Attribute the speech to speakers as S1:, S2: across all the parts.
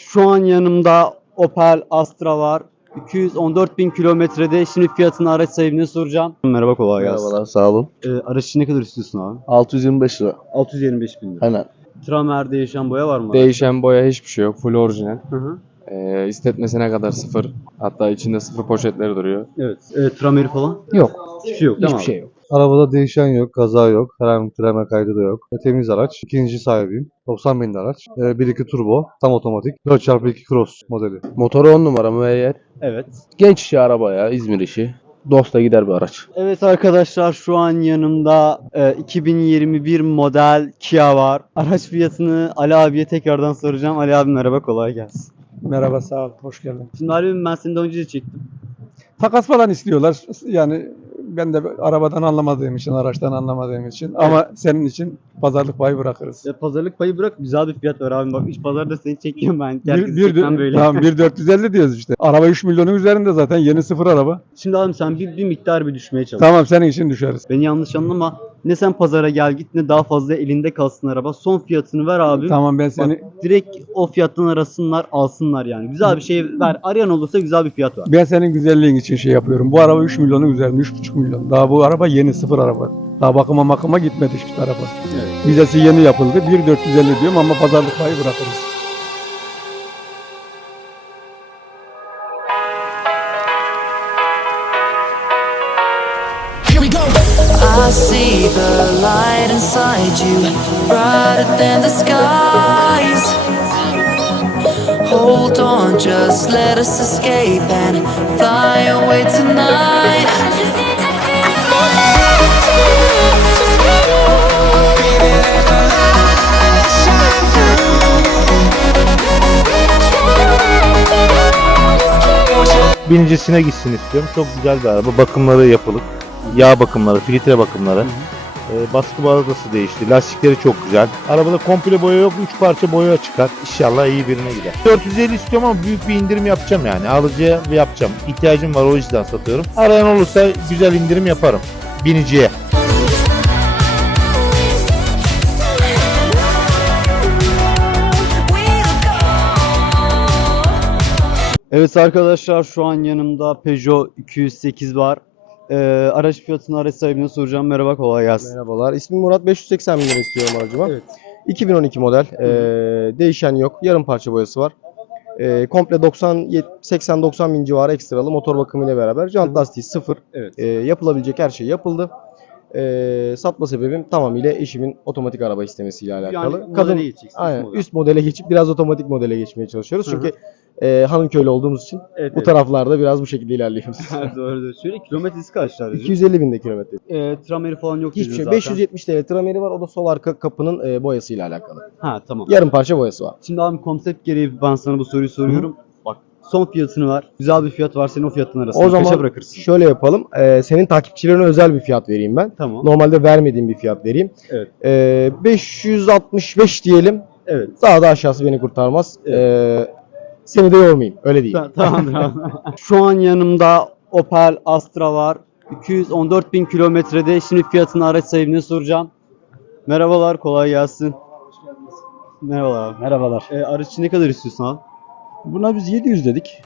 S1: Şu an yanımda Opel Astra var. 214.000 kilometrede. Şimdi fiyatını araç sahibine soracağım. Merhaba, kolay gelsin.
S2: Merhabalar, sağ olun.
S1: Araç için ne kadar istiyorsun abi?
S2: 625 lira.
S1: 625.000 lira.
S2: Aynen.
S1: Tramer değişen boya var mı?
S3: Değişen boya hiçbir şey yok. Full orijinal.
S1: Hı hı.
S3: İstetmesine kadar sıfır. Hatta içinde sıfır poşetleri duruyor.
S1: Evet. Trameri falan?
S2: Yok.
S1: Hiçbir şey yok değil mi abi?
S2: yok. Arabada değişen yok, kaza yok, herhangi bir treme kaydı da yok. Temiz araç, ikinci sahibiyim. 90 bin araç. 1.2 turbo, tam otomatik. 4x2 Cross modeli.
S4: Motoru 10 numara müeyyet.
S1: Evet.
S4: Genç işi araba ya, İzmir işi. Dost'a gider bir araç.
S1: Evet arkadaşlar, şu an yanımda 2021 model Kia var. Araç fiyatını Ali abiye tekrardan soracağım. Ali abi merhaba, kolay gelsin.
S5: Merhaba, sağ ol, hoş geldin.
S1: Şimdi abim, ben seni daha önce de çektim.
S5: Takas falan istiyorlar. Yani ben de arabadan anlamadığım için, araçtan anlamadığım için. Ama senin için pazarlık payı bırakırız.
S1: Pazarlık payı bırak, güzel bir fiyat ver abim. Bak, iç pazarda seni çekiyorum ben. Herkesi
S5: Bir,
S1: çekmem böyle.
S5: Tamam, 1.450 diyoruz işte. Araba 3 milyonun üzerinde zaten, yeni sıfır araba.
S1: Şimdi abim sen bir miktar bir düşmeye çalış.
S5: Tamam, senin için düşeriz.
S1: Beni yanlış anlama. Ne sen pazara gel git, ne daha fazla elinde kalsın araba. Son fiyatını ver abim.
S5: Tamam, ben
S1: Bak,
S5: seni
S1: direkt o fiyattan arasınlar, alsınlar yani. Güzel bir şey ver. Arayan olursa güzel bir fiyat ver.
S5: ben senin güzelliğin için şey yapıyorum. Bu araba 3 milyonun üzerinde, 3,5 milyon. Daha bu araba yeni sıfır araba. Daha bakıma gitmedi hiçbir tarafa.
S1: Evet.
S5: Vizesi yeni yapıldı. 1.450 diyorum ama pazarlık payı bırakırız.
S6: I see the light inside you, brighter than the skies. Hold on, just let us escape and fly away tonight.
S7: Binicisine gitsin istiyorum. Çok güzel bir araba. Bakımları yapılık. Yağ bakımları, filtre bakımları. Baskı balatası değişti. Lastikleri çok güzel. Arabada komple boya yok. 3 parça boya çıkar. İnşallah iyi birine gider. 450 istiyorum ama büyük bir indirim yapacağım yani. Alıcıya yapacağım. İhtiyacım var, o yüzden satıyorum. Arayan olursa güzel indirim yaparım. Biniciye.
S1: Evet arkadaşlar, şu an yanımda Peugeot 208 var. Araç fiyatını araç sahibine soracağım. Merhaba, kolay gelsin.
S2: Merhabalar, ismim Murat. 580 bin lira istiyorum aracıma.
S1: Evet.
S2: 2012 model, değişen yok, yarım parça boyası var. Komple 80-90 bin civarı ekstralı motor bakımıyla beraber. Jant lastiği sıfır.
S1: Evet.
S2: Yapılabilecek her şey yapıldı. Satma sebebim tamamıyla eşimin otomatik araba istemesiyle alakalı.
S1: Yani modele geçeceksin,
S2: Aynen,
S1: model.
S2: üst modele geçip biraz otomatik modele geçmeye çalışıyoruz.
S1: Hı hı.
S2: Çünkü Hanımköylü olduğumuz için
S1: Evet,
S2: bu taraflarda biraz bu şekilde ilerliyoruz.
S1: doğru doğru. Şöyle kilometresi kaç aracın?
S2: 250 binde kilometre.
S1: Trameri falan yok
S2: Hiçbir
S1: dedin
S2: şey.
S1: zaten.
S2: 570 TL trameri var. O da sol arka kapının boyasıyla alakalı.
S1: Ha, tamam.
S2: Yarım parça boyası var.
S1: Şimdi abi, konsept gereği ben sana bu soruyu soruyorum. Bak, son fiyatını ver. Güzel bir fiyat var, senin o fiyatın arasında.
S2: O zaman
S1: Kaça bırakırsın?
S2: şöyle yapalım. Senin takipçilerine özel bir fiyat vereyim ben.
S1: Tamam.
S2: Normalde vermediğim bir fiyat vereyim.
S1: Evet.
S2: 565 diyelim.
S1: Evet.
S2: Daha da aşağısı beni kurtarmaz. Seni de yormayayım. Öyle değil.
S1: Tamamdır abi. Şu an yanımda Opel Astra var. 214.000 kilometrede. Şimdi fiyatını araç sahibine soracağım. Merhabalar, kolay gelsin. Merhabalar abi.
S5: Merhabalar.
S1: Araç için ne kadar istiyorsun abi?
S5: Buna biz 700 dedik.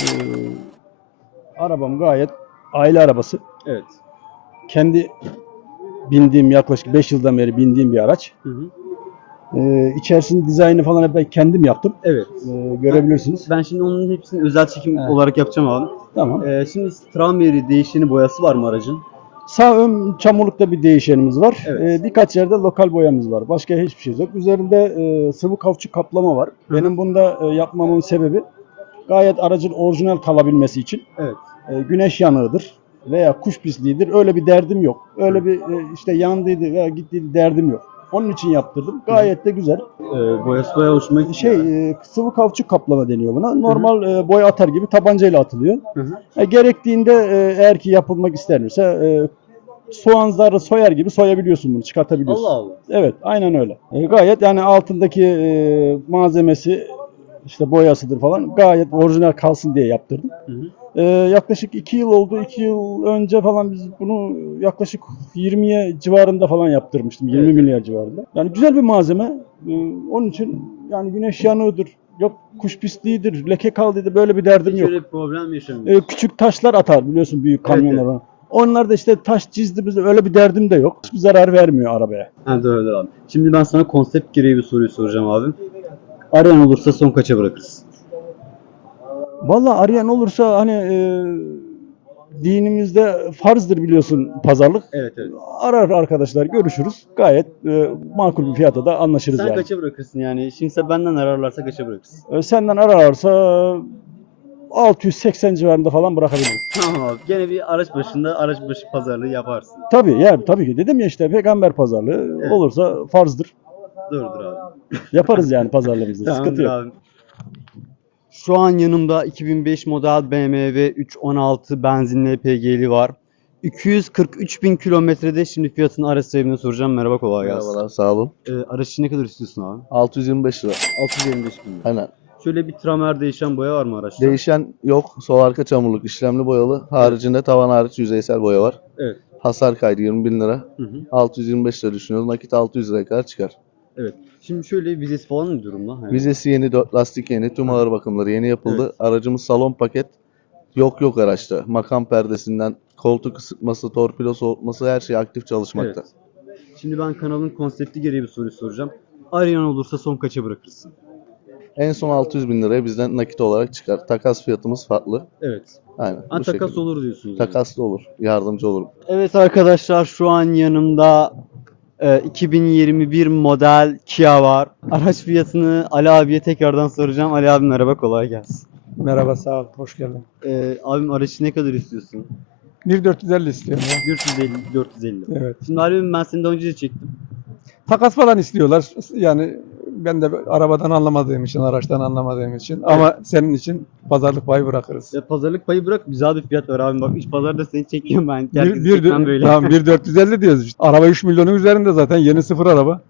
S5: Arabam gayet aile arabası.
S1: Evet.
S5: Kendi bindiğim, yaklaşık 5 yıldan beri bindiğim bir araç.
S1: Hı hı.
S5: İçerisinin dizaynını falan hep ben kendim yaptım.
S1: Evet.
S5: Görebilirsiniz.
S1: Ben şimdi onun hepsini özel çekim
S5: Evet.
S1: olarak yapacağım abi.
S5: Tamam.
S1: Şimdi trameri değişeni boyası var mı aracın?
S5: Sağ ön çamurlukta bir değişenimiz var.
S1: Evet.
S5: Birkaç yerde lokal boyamız var. Başka hiçbir şey yok. Üzerinde sıvı kauçuk kaplama var.
S1: Hı.
S5: Benim bunda yapmamın sebebi gayet aracın orijinal kalabilmesi için.
S1: Evet.
S5: Güneş yanığıdır veya kuş pisliğidir. Öyle bir derdim yok. Öyle bir işte yandıydı veya gittiydi derdim yok. Onun için yaptırdım. Gayet de güzel.
S1: Boyası bayağı hoşuma gitti.
S5: Sıvı kauçuk kaplama deniyor buna. Normal boya atar gibi tabancayla atılıyor.
S1: Hı hı.
S5: Gerektiğinde eğer ki yapılmak istenirse soğan zarı soyar gibi soyabiliyorsun bunu, çıkartabiliyorsun.
S1: Allah Allah.
S5: Evet, aynen öyle. Gayet yani altındaki malzemesi, işte boyasıdır falan, gayet orijinal kalsın diye yaptırdım.
S1: Hı hı.
S5: Yaklaşık 2 yıl oldu. 2 yıl önce falan biz bunu yaklaşık 20'ye civarında falan yaptırmıştım. 20 milyar civarında. Yani güzel bir malzeme. Onun için yani güneş yanığıdır, yok kuş pisliğidir, leke kaldıydı, böyle bir derdim
S1: Hiç
S5: yok.
S1: öyle bir problem yaşamıyorsun.
S5: Küçük taşlar atar biliyorsun büyük
S1: Evet,
S5: kamyonlara. Onlar da işte taş çizdi bize, öyle bir derdim de yok. Hiçbir zarar vermiyor arabaya.
S1: Ha, doğrudur abi. Şimdi ben sana konsept gereği bir soruyu soracağım abi. Arayan olursa son kaça bırakırsın?
S5: Vallahi arayan olursa hani dinimizde farzdır biliyorsun pazarlık.
S1: Evet, evet.
S5: Arar arkadaşlar, görüşürüz. Gayet makul bir fiyata da anlaşırız
S1: Sen
S5: yani.
S1: kaça bırakırsın yani? Şimdi sen benden ararlarsa kaça bırakırsın?
S5: Senden ararsa 680 civarında falan bırakabilirim.
S1: Tamam abi. Gene bir araç başı pazarlığı yaparsın.
S5: Tabii yani tabii ki dedim ya işte peygamber pazarlığı
S1: Evet.
S5: olursa farzdır.
S1: Doğrudur abi.
S5: Yaparız yani pazarlığımızı. Sıkıntı
S1: Tamamdır
S5: yok.
S1: abi. Şu an yanımda 2005 model BMW 316 benzinli LPG'li var. 243 bin kilometrede, şimdi fiyatını araç sahibine soracağım. Merhaba, kolay gelsin.
S4: Merhabalar, sağ olun.
S1: Araç için ne kadar istiyorsun abi?
S4: 625 lira.
S1: 625 bin lira.
S4: Aynen.
S1: Şöyle bir tramer değişen boya var mı araçta?
S4: Değişen yok. Sol arka çamurluk işlemli boyalı. Haricinde tavan hariç yüzeysel boya var.
S1: Evet.
S4: Hasar kaydı 20 bin lira.
S1: Hı hı.
S4: 625 lira düşünüyoruz. Nakit 600 liraya kadar çıkar.
S1: Evet. Şimdi şöyle vizesi falan ne durumda? Hani
S4: Vizesi yeni, 4 lastik yeni, tüm ağır bakımları yeni yapıldı.
S1: Evet.
S4: Aracımız salon paket. Yok araçta. Makam perdesinden koltuk ısıtması, torpido soğutması her şey aktif çalışmakta.
S1: Evet. Şimdi ben kanalın konsepti gereği bir soru soracağım. Arayan olursa son kaça bırakırsın?
S4: En son 600 bin liraya bizden nakit olarak çıkar. Takas fiyatımız farklı.
S1: Evet.
S4: Aynen.
S1: Ha,
S4: bu
S1: takas
S4: şekilde.
S1: olur diyorsunuz. yani.
S4: Takaslı olur. Yardımcı olurum.
S1: Evet arkadaşlar, şu an yanımda 2021 model Kia var. Araç fiyatını Ali abiye tekrardan soracağım. Ali abi merhaba, kolay gelsin.
S8: Merhaba, sağ ol, hoş geldin.
S1: Abim aracı ne kadar istiyorsun?
S8: 1450 istiyorum ya.
S1: 450.
S8: Evet.
S1: Şimdi abim, ben seni daha önce de çektim.
S8: Takas falan istiyorlar. Yani ben de arabadan anlamadığım için, araçtan anlamadığım için. Ama senin için pazarlık payı bırakırız.
S1: Pazarlık payı bırak, güzel bir fiyat ver abim. Bak, hiç pazarda seni çekiyorum ben.
S8: Bir,
S1: Herkesi
S8: bir,
S1: çekmem böyle.
S8: tamam 1450 diyoruz işte. Araba 3 milyonun üzerinde zaten, yeni sıfır araba.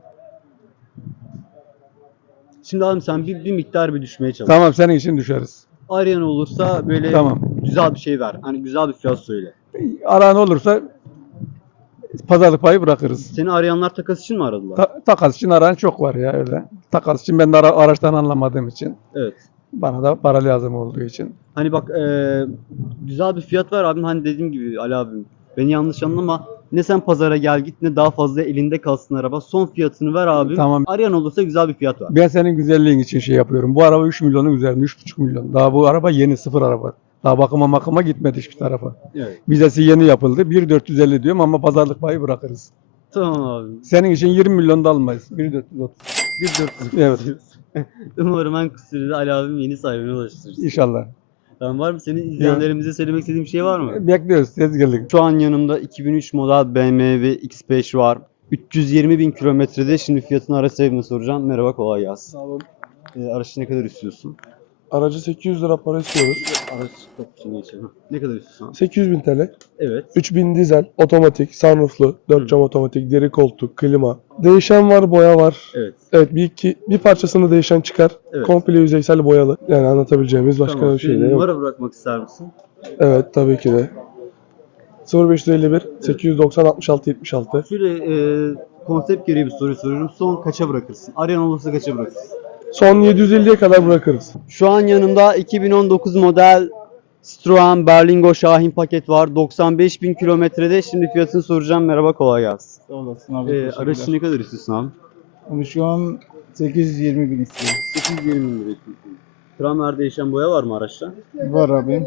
S1: Şimdi abim sen bir miktar bir düşmeye çalış.
S8: Tamam, senin için düşeriz.
S1: Arayan olursa böyle
S8: Tamam.
S1: güzel bir şey ver. Hani güzel bir fiyat söyle.
S8: Aran olursa pazarlık payı bırakırız.
S1: Seni arayanlar takas için mi aradılar?
S8: Takas için aran çok var ya öyle. Takas için ben de araçtan anlamadığım için.
S1: Evet.
S8: Bana da para lazım olduğu için.
S1: Hani bak, güzel bir fiyat ver abim. Hani dediğim gibi Ali abim, beni yanlış anlama. Ne sen pazara gel git, ne daha fazla elinde kalsın araba. Son fiyatını ver abim.
S8: Tamam.
S1: Arayan olursa güzel bir fiyat ver.
S8: Ben senin güzelliğin için şey yapıyorum. Bu araba 3 milyonun üzerinde, 3,5 milyon. Daha bu araba yeni, sıfır araba. Daha bakıma gitmedi hiçbir tarafa.
S1: Evet.
S8: Vizesi yeni yapıldı. 1,450 diyorum ama pazarlık payı bırakırız.
S1: Tamam abim.
S8: Senin için 20 milyon da almayız. 1,430.
S1: 1.400.
S8: Evet.
S1: Umarım en kısa sürede Ali abim yeni sahibine ulaştırır.
S8: İnşallah.
S1: Tamam, var mı senin izleyenlerimize söylemek istediğin bir şey var mı?
S8: Bekliyoruz. Tezgirlik.
S1: Şu an yanımda 2003 model BMW X5 var. 320 bin kilometrede. Şimdi fiyatını araç sahibine soracağım. Merhaba, kolay gelsin.
S9: Sağ olun.
S1: Araçı ne kadar istiyorsun?
S9: Aracı 800 lira para istiyoruz.
S1: Araç kapısını geçelim. Ne kadar istiyorsun?
S9: 800 bin TL.
S1: Evet.
S9: 3000 dizel, otomatik, sunrooflu, 4
S1: Hı.
S9: cam otomatik, deri koltuk, klima. Değişen var, boya var.
S1: Evet.
S9: Evet, bir parçasını değişen çıkar.
S1: Evet.
S9: Komple yüzeysel boyalı. Yani anlatabileceğimiz başka
S1: Tamam.
S9: bir şey de
S1: Senin
S9: yok.
S1: numara bırakmak ister misin?
S9: Evet, tabii ki de. 0551 890 66 76.
S1: Şöyle konsept gereği bir soru soruyorum. Son kaça bırakırsın? Arayan olursa kaça bırakırsın?
S9: Son 750'ye kadar bırakırız.
S1: Şu an yanımda 2019 model Citroen Berlingo Şahin paket var. 95 bin kilometrede. Şimdi fiyatını soracağım. Merhaba, kolay gelsin.
S10: Sağ olasın abi.
S1: Aracı ne kadar istiyorsun abi?
S10: Ama şu an 820 bin istiyorum.
S1: 820 bin lira istiyorsun. Tramer değişen boya var mı araçta?
S10: Var abi.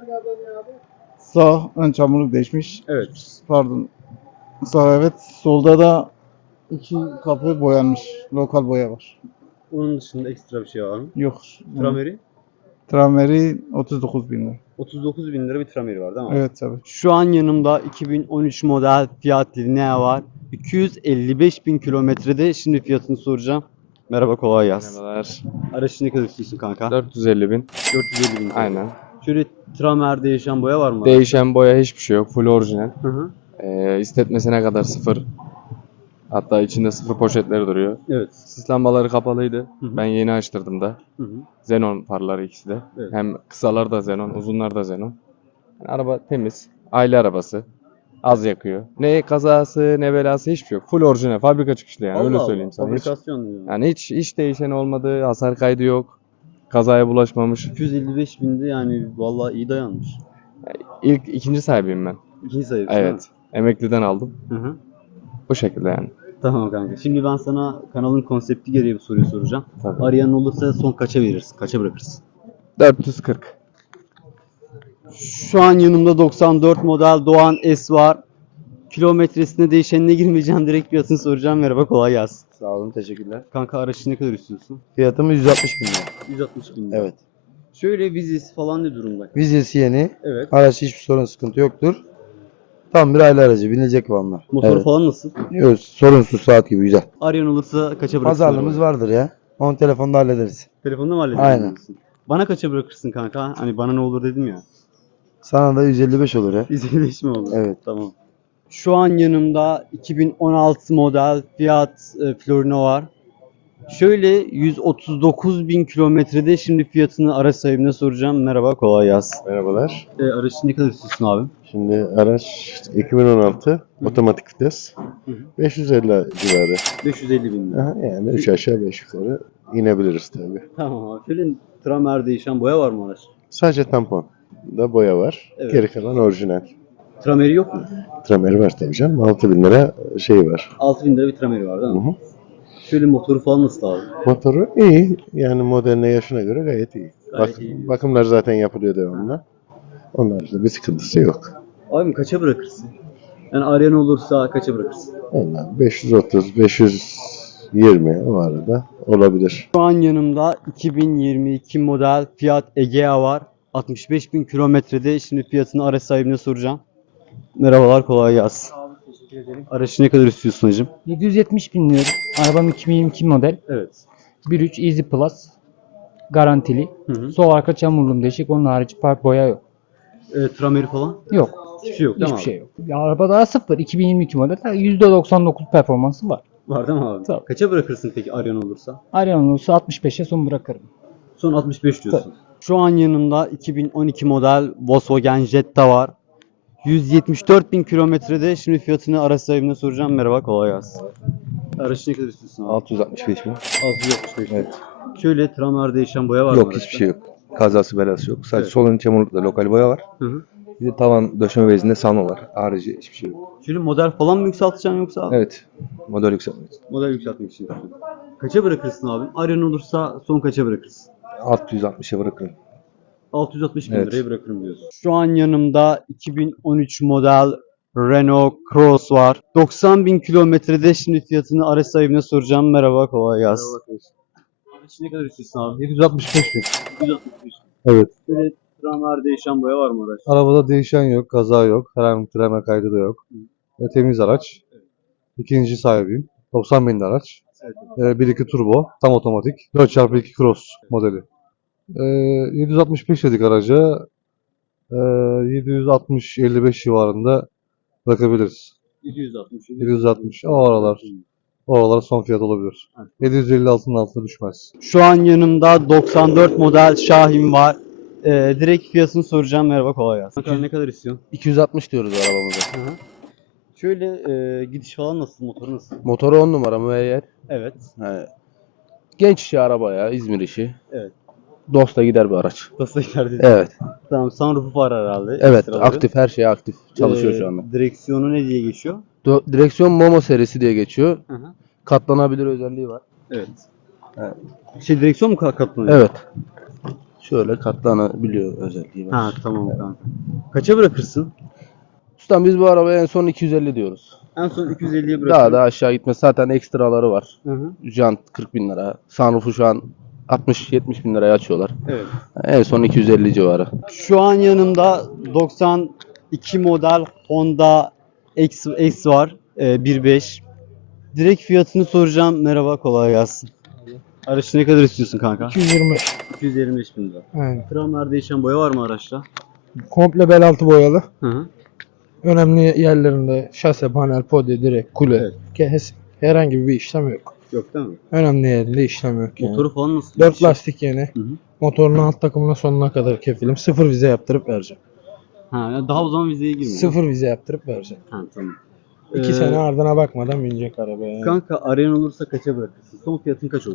S10: Sağ ön çamurluk değişmiş.
S1: Evet.
S10: Pardon. Sağ evet. Solda da iki kapı boyanmış. Lokal boya var.
S1: Onun dışında ekstra bir şey var mı?
S10: Yok.
S1: Trameri?
S10: Trameri 39 bin lira.
S1: 39 bin lira bir trameri var değil mi?
S10: Evet tabii.
S1: Şu an yanımda 2013 model Fiat Linea var. 255 bin kilometrede. Şimdi fiyatını soracağım. Merhaba, kolay gelsin.
S3: Merhabalar.
S1: Araç ne kadar istiyorsun kanka?
S3: 450 bin.
S1: 450 bin.
S3: Aynen.
S1: Şöyle tramer değişen boya var mı?
S3: Değişen boya hiçbir şey yok. Full orijinal.
S1: Hı hı.
S3: İstetmesine kadar sıfır. Hatta içinde sıfır poşetleri duruyor.
S1: Evet.
S3: Sis lambaları kapalıydı.
S1: Hı hı.
S3: Ben yeni açtırdım da.
S1: Hı hı.
S3: Xenon farları ikisi de.
S1: Evet.
S3: Hem kısalar da Xenon, uzunlar da Xenon. Yani araba temiz. Aile arabası. Az yakıyor. Ne kazası ne belası hiçbir şey yok. Full orijinal. Fabrika çıkışlı yani. Öyle
S1: Allah
S3: söyleyeyim
S1: Allah,
S3: sana. Hiç,
S1: fabrikasyon diyor.
S3: yani hiç değişen olmadı. Hasar kaydı yok. Kazaya bulaşmamış.
S1: 255 binde yani vallahi iyi dayanmış.
S3: İkinci sahibiyim ben.
S1: İkinci sayısı değil mi?
S3: Evet. Emekliden aldım.
S1: Hı hı.
S3: Bu şekilde yani.
S1: Tamam kanka. Şimdi ben sana kanalın konsepti gereği bir soruyu soracağım.
S3: Tabii.
S1: Arayan olursa son kaça verirsin? Kaça bırakırsın?
S3: 440.
S1: Şu an yanımda 94 model Doğan S var. Kilometresine değişenine girmeyeceğim. Direkt fiyatını soracağım. Merhaba, kolay gelsin.
S2: Sağ olun, teşekkürler.
S1: Kanka araçı ne kadar istiyorsun?
S2: Fiyatımız 160 bin lira.
S1: 160 bin lira.
S2: Evet.
S1: Şöyle vizesi falan ne durumda?
S2: Vizesi yeni.
S1: Evet.
S2: Araç hiçbir sorun sıkıntı yoktur. Tam bir aile aracı. Binilecek kıvamlar.
S1: Motoru
S2: Evet.
S1: falan nasıl?
S2: Evet, sorunsuz saat gibi güzel.
S1: Arayan olursa kaça bırakırsın?
S2: Pazarlığımız vardır ya. Onu telefonda hallederiz.
S1: Telefonda mı halledersin?
S2: Aynen.
S1: diyorsun? Bana kaça bırakırsın kanka? Hani bana ne olur dedim ya.
S2: Sana da 155 olur ya.
S1: 155 mi olur?
S2: Evet.
S1: Tamam. Şu an yanımda 2016 model Fiat Florino var. Şöyle 139 bin kilometrede, şimdi fiyatını araç sahibine soracağım. Merhaba, kolay gelsin.
S11: Merhabalar.
S1: Aracı ne kadar istiyorsun abi?
S11: Şimdi araç 2016 otomatik vites. 550 civarı.
S1: 550 bin lira.
S11: Aha, yani 3 aşağı 5 yukarı inebiliriz tabii.
S1: Tamam abi. Şöyle tramer değişen boya var mı araç?
S11: Sadece tamponda boya var.
S1: Evet.
S11: Geri kalan orijinal.
S1: Trameri yok mu?
S11: Trameri var tabii canım. 6000 lira şey var.
S1: 6000 lira bir trameri var değil
S11: Hı
S1: mi?
S11: hı.
S1: Şöyle motoru falan nasıl abi?
S11: Motoru iyi. Yani modeline, yaşına göre gayet iyi.
S1: Gayet iyi.
S11: Bakımlar zaten yapılıyor devamlı. Onun dışında bir sıkıntısı yok.
S1: Abi kaça bırakırsın? Yani arayan olursa kaça bırakırsın?
S11: Ondan 530, 520 o arada olabilir.
S1: Şu an yanımda 2022 model Fiat Egea var. 65 bin kilometrede. Şimdi fiyatını araç sahibine soracağım. Merhabalar, kolay gelsin.
S12: Teşekkür ederim.
S1: Araçı ne kadar istiyorsun hacım?
S12: 770 bin diyorum. Arabam 2022 model.
S1: Evet.
S12: 1.3 Easy Plus. Garantili.
S1: Hı hı.
S12: Sol arka çamurluğum değişik. Onun harici park boya yok.
S1: Trameri falan?
S12: Yok.
S1: Hiçbir şey yok değil mi
S12: Hiçbir
S1: abi?
S12: şey yok. Ya, araba daha sıfır. 2022 model. %99 performansı var.
S1: Var değil mi abi?
S12: Tabii.
S1: Kaça bırakırsın peki arayan olursa?
S12: Arayan olursa 65'e son bırakırım.
S1: Son 65 diyorsun. Şu an yanımda 2012 model Volkswagen Jetta var. 174 bin kilometrede. Şimdi fiyatını araç sahibine soracağım. Merhaba, kolay gelsin. Araçı ne kadar istiyorsun abi?
S2: 665 bin.
S1: 665 bin.
S2: Evet.
S1: Şöyle tramer değişen boya var mı
S2: Yok,
S1: araçta?
S2: hiçbir şey yok. Kazası belası yok. Sadece
S1: Evet.
S2: sol ön çamurlukta lokal boya var.
S1: Hı hı.
S2: Bir de tavan döşeme bezinde sano var. Harici hiçbir şey yok.
S1: Şöyle model falan mı yükselteceksin yoksa?
S2: Evet. Model yükseltmek.
S1: Model yükseltmek için yapıyorsun. Kaça bırakırsın abi? Arayan olursa son kaça bırakırsın?
S2: 660'a bırakırım.
S1: 660 bin
S2: Evet.
S1: liraya bırakırım diyorsun. Şu an yanımda 2013 model Renault Cross var. 90 bin kilometrede. Şimdi fiyatını araç sahibine soracağım. Merhaba, kolay gelsin. Araç ne kadar istiyorsun abi?
S9: 765 bin.
S1: 165.
S9: Evet.
S1: Böyle tramer değişen boya var mı araç?
S9: Arabada değişen yok, kaza yok, herhangi bir treme kaydı da yok. Temiz araç. İkinci sahibiyim. 90 bin araç. 1.2 turbo, tam otomatik. 4x2 Cross modeli. 765 dedik araca. 760-55 civarında bırakabiliriz.
S1: 760.
S9: 760. O aralar son fiyat olabilir. 750 altına düşmez.
S1: Şu an yanımda 94 model Şahin var. Direkt fiyatını soracağım. Merhaba, kolay gelsin. Kanka ne kadar istiyorsun?
S2: 260 diyoruz arabamıza.
S1: Hı hı. Şöyle gidiş falan nasıl? Motoru nasıl?
S2: Motoru 10 numara müeyyet.
S1: Evet.
S2: Genç işi araba ya, İzmir işi.
S1: Evet.
S2: Dosta gider bir araç.
S1: Nasıl geldi?
S2: Evet.
S1: Tamam, sunroofu var herhalde.
S2: Evet,
S1: ekstraları.
S2: aktif, her şey aktif. Çalışıyor şu anda.
S1: Direksiyonu ne diye geçiyor?
S2: Direksiyon Momo serisi diye geçiyor.
S1: Hı hı.
S2: Katlanabilir özelliği var.
S1: Evet.
S2: Evet.
S1: Direksiyon mu katlanıyor?
S2: Evet. Şöyle katlanabiliyor özelliği var.
S1: Ha, tamam kanka. Kaça bırakırsın?
S2: Ustam biz bu arabaya en son 250 diyoruz.
S1: En son 250'ye
S2: Daha
S1: bırakırsın.
S2: da aşağı gitmez. Zaten ekstraları var.
S1: Hı hı.
S2: Jant 40 bin lira. Sunroof'u şu an 60-70 bin liraya açıyorlar.
S1: Evet.
S2: En son 250 civarı.
S1: Şu an yanımda 92 model Honda X var. 1.5. Direkt fiyatını soracağım. Merhaba, kolay gelsin. Araçı ne kadar istiyorsun kanka?
S12: 220.
S1: 225 bin lira.
S12: Aynen.
S1: Tramer değişen boya var mı araçta?
S12: Komple bel altı boyalı.
S1: Hı hı.
S12: Önemli yerlerinde şase, panel, podi, direkt, kule.
S1: Evet.
S12: Herhangi bir işlem yok.
S1: Yok değil mi?
S12: Önemli yerinde işlem yok yani.
S1: Motoru falan nasıl?
S12: 4 lastik yeni.
S1: Hı hı.
S12: Motorun alt takımına sonuna kadar kefilim. 0 vize yaptırıp vereceğim.
S1: Ha, ya daha o zaman vizeye girmiyor.
S12: 0 vize yaptırıp vereceğim.
S1: Ha, tamam.
S12: 2 sene ardına bakmadan binecek arabaya. Yani.
S1: Kanka arayan olursa kaça bırakırsın? Son fiyatın kaç olur?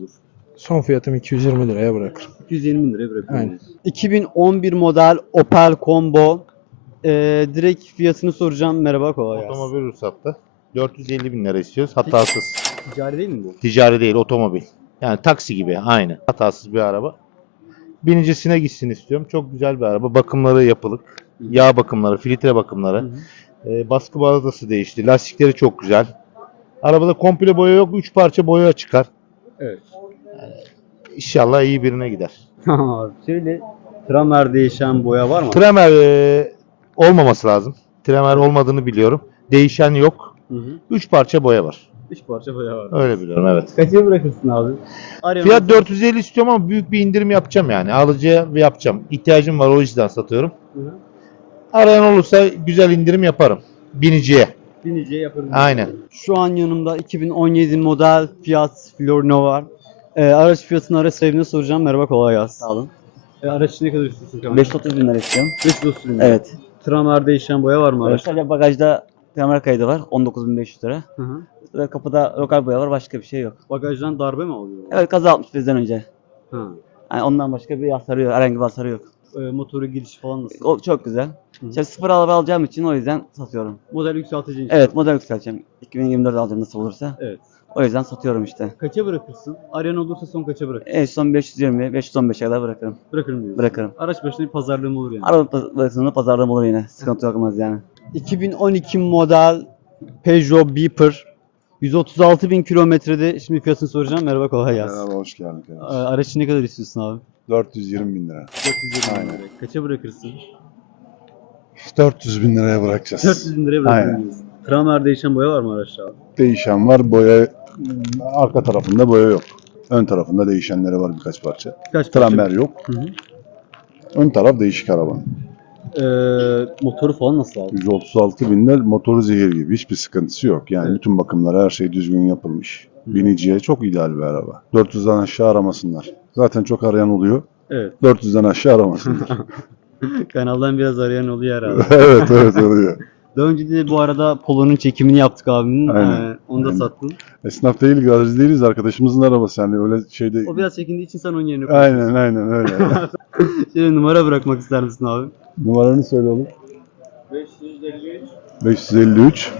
S8: Son fiyatım 220 liraya bırakırım.
S1: 220 bin liraya bırakıyorum.
S8: Aynen.
S1: 2011 model Opel Combo. Direkt fiyatını soracağım. Merhaba, kolay gelsin.
S7: Otomobil ruhsatlı. 450 bin lira istiyoruz. Hatasız.
S1: Ticari değil mi bu?
S7: Ticari değil, otomobil. Yani taksi gibi aynı. Hatasız bir araba. Binicisine gitsin istiyorum. Çok güzel bir araba. Bakımları yapılık. Yağ bakımları, filtre bakımları. Baskı balatası değişti. Lastikleri çok güzel. Arabada komple boya yok. 3 parça boya çıkar.
S1: Evet.
S7: İnşallah iyi birine gider.
S1: Abi şöyle tramer değişen boya var mı?
S7: Tremer olmaması lazım. Tremer olmadığını biliyorum. Değişen yok. 3 parça boya var.
S1: 3 parça boya var.
S7: Öyle biliyorum, evet.
S1: Kaça bırakırsın abi?
S7: Fiyat 450 istiyorum ama büyük bir indirim yapacağım yani. Alıcıya yapacağım. İhtiyacım var, o yüzden satıyorum.
S1: Hı.
S7: Arayan olursa güzel indirim yaparım. Biniciye.
S1: Biniciye yaparız.
S7: Aynen.
S1: Şu an yanımda 2017 model Fiat Florino var. Araç fiyatını, araç sahibine soracağım. Merhaba, kolay gelsin. Sağ olun. Araç ne kadar istiyorsun?
S13: 530 bin lira istiyorum.
S1: 530 bin lira.
S13: Evet.
S1: Tramer değişen boya var mı araçta?
S13: Sadece bagajda kamera kaydı var. 19.500 lira.
S1: Hı hı.
S13: Ve kapıda lokal boya var. Başka bir şey yok.
S1: Bagajdan darbe mi oluyor?
S13: Evet, kaza atmış bizden önce.
S1: Ha.
S13: Yani ondan başka bir hasarı yok. Herhangi bir hasarı yok.
S1: Motoru giriş falan nasıl?
S13: O çok güzel. İşte sıfır araba alacağım için o yüzden satıyorum.
S1: Model yükselteceğin için.
S13: Evet, model yükselteceğim. 2024 alacağım nasıl olursa.
S1: Evet.
S13: O yüzden satıyorum işte.
S1: Kaça bırakırsın? Arayan olursa son kaça bırakırsın?
S13: En son 520, 515'e kadar bırakırım.
S1: Bırakırım diyorsun.
S13: Bırakırım.
S1: Araç başına bir pazarlığım olur yani.
S13: Araba başında pazarlığım olur yine. Sıkıntı olmaz yani.
S1: 2012 model Peugeot Beeper. 136 bin kilometrede. Şimdi fiyatını soracağım. Merhaba, kolay gelsin.
S10: Merhaba, hoş geldin.
S1: Araç ne kadar istiyorsun abi?
S10: 420 bin lira.
S1: 420 bin
S10: Aynen.
S1: lira. Kaça bırakırsın?
S10: 400 bin liraya bırakacağız.
S1: 400 bin liraya bırakırım
S10: Aynen.
S1: diyorsun. Tramer değişen boya var mı araçta abi?
S10: Değişen var. Boya arka tarafında boya yok. Ön tarafında değişenleri var birkaç parça.
S1: Kaç
S10: Tramer yok.
S1: Hı hı.
S10: Ön taraf değişik arabanın.
S1: Motoru falan nasıl abi?
S10: 136 binde motoru zehir gibi. Hiçbir sıkıntısı yok. Yani
S1: Evet.
S10: bütün bakımları, her şey düzgün yapılmış. Biniciye çok ideal bir araba. 400'den aşağı aramasınlar. Zaten çok arayan oluyor.
S1: Evet.
S10: 400'den aşağı aramasınlar.
S1: Kanaldan biraz arayan oluyor herhalde.
S10: evet oluyor.
S1: Daha önce de bu arada Polo'nun çekimini yaptık abinin.
S10: Aynen.
S1: Onu da
S10: Aynen.
S1: sattın.
S10: Esnaf değil, garaj değiliz. Arkadaşımızın arabası yani öyle şeyde.
S1: O biraz çekindiği için sen onun yerine koyuyorsun.
S10: Aynen öyle.
S1: Şöyle numara bırakmak ister misin abi?
S10: Numaranı söyle oğlum.
S1: 553
S10: 553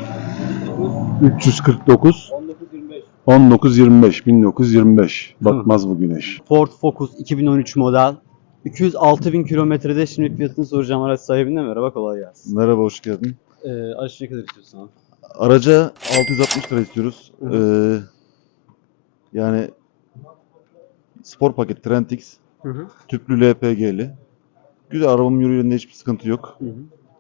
S10: 349
S1: 1925.
S10: 1925 1925. Batmaz bu güneş.
S1: Ford Focus 2013 model. 206 bin kilometrede. Şimdi fiyatını soracağım araç sahibine. Merhaba, kolay gelsin.
S11: Merhaba, hoş geldin.
S1: Araç ne kadar istiyorsun abi?
S11: Araca 660 lira istiyoruz. Yani spor paket Trentix,
S1: Hı hı.
S11: tüplü LPG'li. Güzel, arabamın yürüyüşünde hiçbir sıkıntı yok.
S1: Hı hı.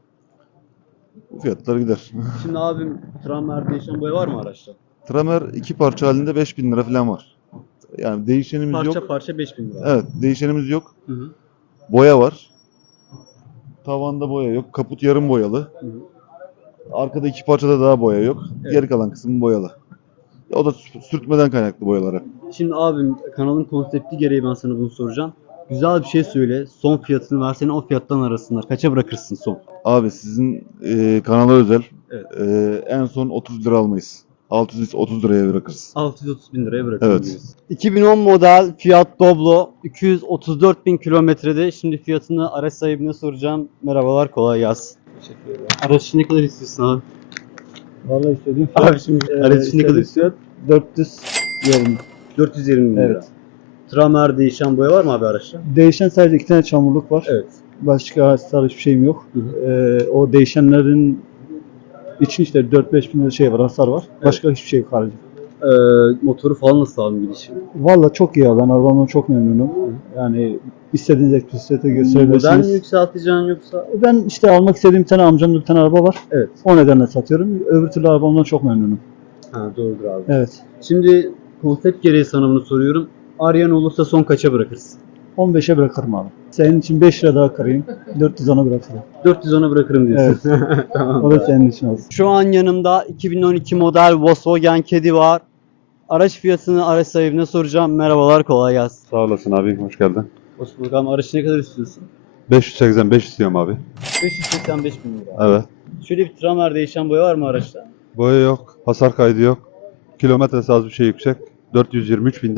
S11: Bu fiyatlar gider.
S1: Şimdi abim tramer değişen boya var mı araçta?
S11: Tramer 2 parça halinde 5000 lira falan var. Yani değişenimiz
S1: Parça
S11: yok.
S1: parça 5000 lira.
S11: Evet, değişenimiz yok.
S1: Hı hı.
S11: Boya var. Tavanda boya yok. Kaput yarım boyalı.
S1: Hı hı.
S11: Arkada 2 parçada daha boya yok.
S1: Evet.
S11: Geri kalan kısmı boyalı. O da sürtmeden kaynaklı boyaları.
S1: Şimdi abim kanalın konsepti gereği ben sana bunu soracağım. Güzel bir şey söyle. Son fiyatını ver, seni o fiyattan arasınlar. Kaça bırakırsın son?
S11: Abi sizin kanala özel
S1: Evet.
S11: en son 30 lira almayız. 630 liraya bırakırız.
S1: 630 bin liraya bırakırım
S11: Evet.
S1: diyorsun. 2010 model Fiat Doblo 234 bin kilometrede. Şimdi fiyatını araç sahibine soracağım. Merhabalar, kolay gelsin. Teşekkür ederim. Araç için ne kadar istiyorsun abi?
S5: Vallahi istediğim
S1: Abi şimdi araç için ne kadar istiyorsun?
S5: 420.
S1: 420 bin lira.
S5: Evet.
S1: Tramer değişen boya var mı abi araçta?
S5: Değişen sadece 2 tane çamurluk var.
S1: Evet.
S5: Başka sarı hiçbir şeyim yok.
S1: Hı
S5: O değişenlerin için işte 4-5 bin lira şey var, hasar var. Başka hiçbir şey yok harici.
S1: Motoru falan nasıl abi gidişi?
S5: Valla çok iyi ya. Ben arabamdan çok memnunum. Yani istediğiniz eksplisite
S1: Model mi
S5: gösterebilirsiniz.
S1: yükselteceksin yoksa?
S5: Ben işte almak istediğim bir tane amcamda bir tane araba var.
S1: Evet.
S5: O nedenle satıyorum. Öbür türlü arabamdan çok memnunum.
S1: Ha, doğrudur abi.
S5: Evet.
S1: Şimdi konsept gereği sana bunu soruyorum. Arayan olursa son kaça bırakırsın?
S5: 15'e bırakırım abi. Senin için 5 lira daha kırayım. 410'a bırakırım.
S1: 410'a bırakırım diyorsun. Tamam.
S5: O da senin için olsun.
S1: Şu an yanımda 2012 model Volkswagen Caddy var. Araç fiyatını araç sahibine soracağım. Merhabalar, kolay gelsin.
S9: Sağ olasın abi, hoş geldin.
S1: Hoş bulduk abi. Araç ne kadar istiyorsun?
S9: 585 istiyorum abi.
S1: 585 bin lira.
S9: Evet.
S1: Şöyle bir tramer değişen boya var mı araçta?
S9: Boya yok, hasar kaydı yok. Kilometresi az bir şey yüksek. 423 binde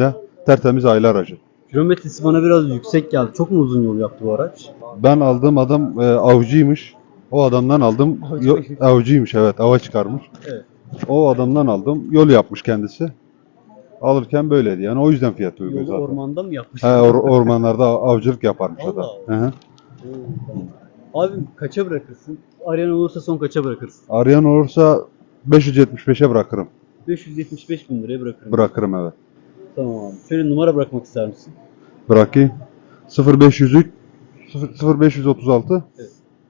S11: Tertemiz aile aracı.
S1: Kilometresi bana biraz yüksek geldi. Çok mu uzun yol yaptı bu araç?
S11: Ben aldığım adam avcıymış. O adamdan aldım. Avcıymış, evet, ava çıkarmış.
S1: Evet.
S11: O adamdan aldım. Yol yapmış kendisi. Alırken böyleydi. Yani o yüzden fiyatı uygun
S1: Yolu
S11: zaten.
S1: ormanda mı yapmış?
S11: Ormanlarda avcılık yaparmış adam.
S1: Allah
S11: Hı hı.
S1: Abim kaça bırakırsın? Arayan olursa son kaça bırakırsın?
S11: Arayan olursa 575'e bırakırım.
S1: 575 bin liraya bırakırım.
S11: Bırakırım, evet.
S1: Tamam abi. Şöyle numara bırakmak ister misin?
S11: Bırakayım. 0503 0536
S1: Evet.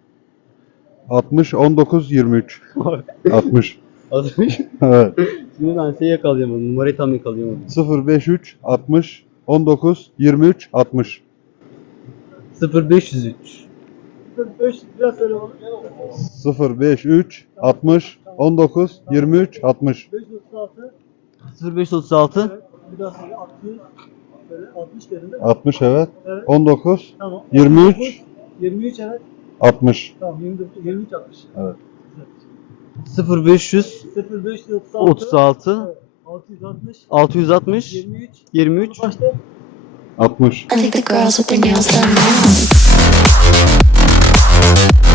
S11: 60 19 23 60.
S1: 60.
S11: Evet.
S1: Şimdi ben seni yakalayamadım. Numarayı tam yakalayamadım.
S11: 053 60 19 23 60.
S1: 0503.
S11: 053 60 19 23 60.
S1: 0536.
S11: 60, evet. 19 23 60.
S1: 0500 36 660 23
S11: 60.
S6: I think the girls with their nails done now.